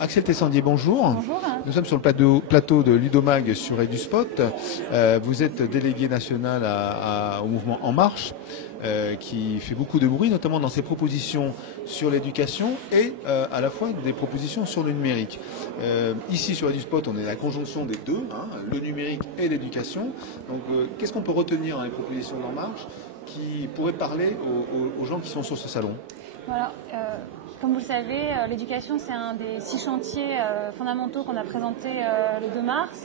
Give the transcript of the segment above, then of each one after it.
Axel Tessandier, bonjour. Bonjour. Nous sommes sur le plateau de Ludomag sur EduSpot. Vous êtes délégué national au mouvement En Marche, qui fait beaucoup de bruit, notamment dans ses propositions sur l'éducation et à la fois des propositions sur le numérique. Ici sur EduSpot, on est la conjonction des deux, le numérique et l'éducation. Donc qu'est-ce qu'on peut retenir dans les propositions d'En Marche qui pourraient parler aux gens qui sont sur ce salon? Voilà, comme vous le savez, l'éducation, c'est un des 6 chantiers fondamentaux qu'on a présentés le 2 mars.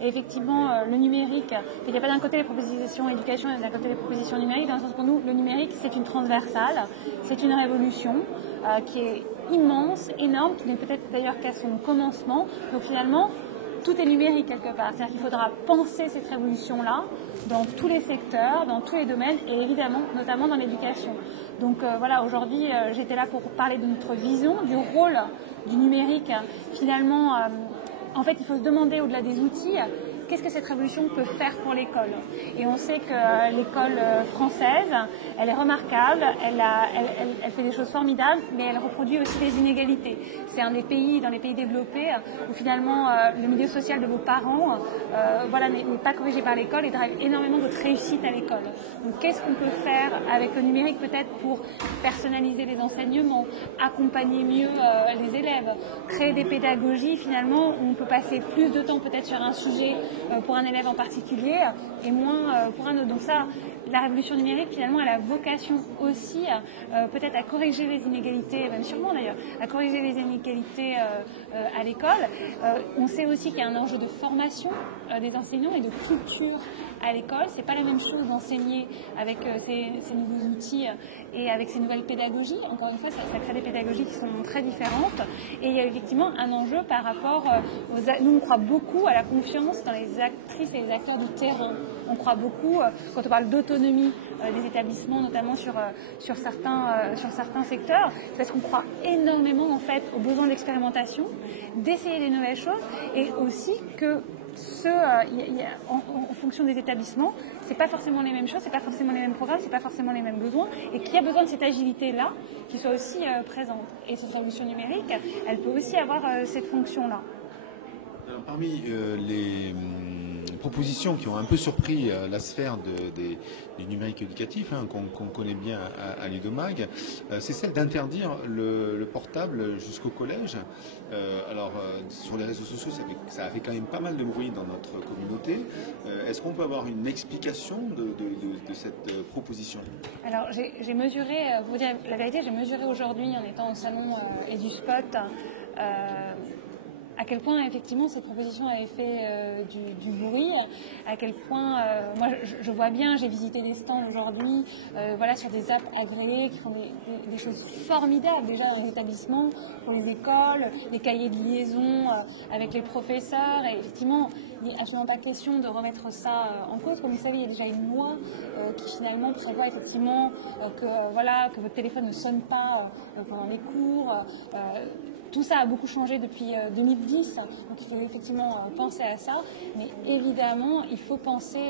Et effectivement, le numérique, il n'y a pas d'un côté les propositions éducation et d'un côté les propositions numériques, dans le sens que pour nous, le numérique, c'est une transversale, c'est une révolution qui est immense, énorme, qui n'est peut-être d'ailleurs qu'à son commencement. Donc finalement, tout est numérique quelque part. C'est-à-dire qu'il faudra penser cette révolution-là dans tous les secteurs, dans tous les domaines et évidemment, notamment dans l'éducation. Donc voilà, aujourd'hui, j'étais là pour parler de notre vision, du rôle du numérique. Finalement, en fait, il faut se demander au-delà des outils, qu'est-ce que cette révolution peut faire pour l'école? Et on sait que l'école française, elle est remarquable, elle fait des choses formidables, mais elle reproduit aussi des inégalités. C'est un des pays, dans les pays développés, où finalement le milieu social de vos parents n'est pas corrigé par l'école et drive énormément votre réussite à l'école. Donc qu'est-ce qu'on peut faire avec le numérique peut-être pour personnaliser les enseignements, accompagner mieux les élèves, créer des pédagogies finalement où on peut passer plus de temps peut-être sur un sujet pour un élève en particulier et moins pour un autre. Donc ça, la révolution numérique, finalement, elle a vocation aussi peut-être à corriger les inégalités, même sûrement d'ailleurs, à corriger les inégalités à l'école. On sait aussi qu'il y a un enjeu de formation des enseignants et de culture à l'école. C'est pas la même chose d'enseigner avec ces nouveaux outils et avec ces nouvelles pédagogies. Encore une fois, ça crée des pédagogies qui sont très différentes. Et il y a effectivement un enjeu par rapport Nous, on croit beaucoup à la confiance dans les actrices et les acteurs du terrain. On croit beaucoup, quand on parle d'autonomie des établissements, notamment sur certains secteurs, parce qu'on croit énormément en fait aux besoins d'expérimentation, d'essayer des nouvelles choses, et aussi que en fonction des établissements, c'est pas forcément les mêmes choses, c'est pas forcément les mêmes programmes, c'est pas forcément les mêmes besoins, et qu'il y a besoin de cette agilité-là qui soit aussi présente. Et cette révolution numérique, elle peut aussi avoir cette fonction-là. Parmi les propositions qui ont un peu surpris la sphère du numérique éducatif, qu'on connaît bien à Ludomag, c'est celle d'interdire le portable jusqu'au collège. Sur les réseaux sociaux, ça a fait quand même pas mal de bruit dans notre communauté. Est-ce qu'on peut avoir une explication de cette proposition? Alors, j'ai mesuré, pour vous dire la vérité, j'ai mesuré aujourd'hui en étant au salon EduSpot à quel point effectivement cette proposition avait fait du bruit, à quel point moi je vois bien, j'ai visité des stands aujourd'hui, sur des apps agréées qui font des choses formidables déjà dans les établissements, pour les écoles, les cahiers de liaison avec les professeurs, et effectivement il n'est absolument pas question de remettre ça en cause. Comme vous savez, il y a déjà une loi qui finalement prévoit effectivement que votre téléphone ne sonne pas pendant les cours. Tout ça a beaucoup changé depuis 2010, donc il faut effectivement penser à ça, mais évidemment il faut penser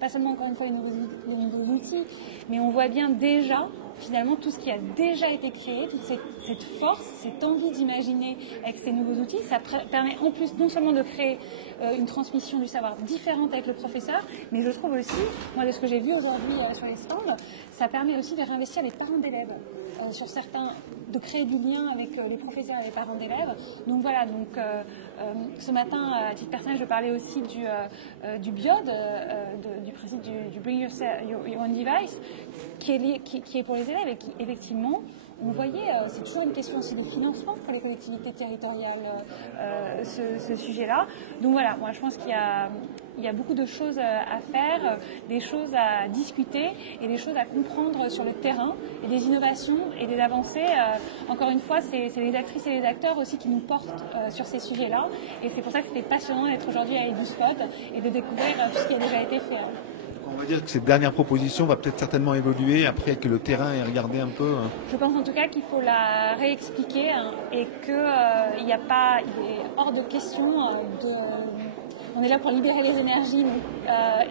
pas seulement encore une fois les nouveaux outils, mais on voit bien déjà finalement tout ce qui a déjà été créé, toute cette force, cette envie d'imaginer avec ces nouveaux outils, ça permet en plus non seulement de créer une transmission du savoir différente avec le professeur, mais je trouve aussi, moi de ce que j'ai vu aujourd'hui sur les stands, ça permet aussi de réinvestir les parents d'élèves sur certains, de créer du lien avec les professeurs et les parents d'élèves. Donc voilà, ce matin, à titre personnel, je parlais aussi du BIOD, du principe du Bring Your Own Device, qui est pour les élèves et qui, effectivement, on voyait, c'est toujours une question aussi des financements pour les collectivités territoriales, ce sujet-là. Donc voilà, moi je pense qu'il y a beaucoup de choses à faire, des choses à discuter et des choses à comprendre sur le terrain, et des innovations et des avancées. Encore une fois, c'est les actrices et les acteurs aussi qui nous portent sur ces sujets-là. Et c'est pour ça que c'était passionnant d'être aujourd'hui à EduSpot et de découvrir tout ce qui a déjà été fait. On va dire que cette dernière proposition va peut-être certainement évoluer après que le terrain ait regardé un peu. Je pense en tout cas qu'il faut la réexpliquer et qu'il est hors de question on est là pour libérer les énergies.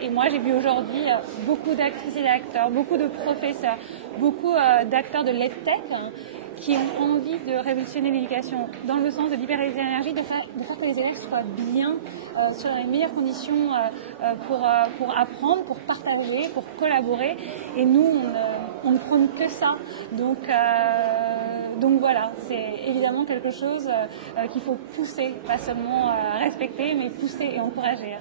Et moi, j'ai vu aujourd'hui beaucoup d'actrices et d'acteurs, beaucoup de professeurs, beaucoup d'acteurs de l'EdTech qui ont envie de révolutionner l'éducation dans le sens de libéraliser l'énergie, de faire que les élèves soient bien, sur les meilleures conditions pour apprendre, pour partager, pour collaborer. Et nous, on ne prône que ça. Donc voilà, c'est évidemment quelque chose qu'il faut pousser, pas seulement respecter, mais pousser et encourager.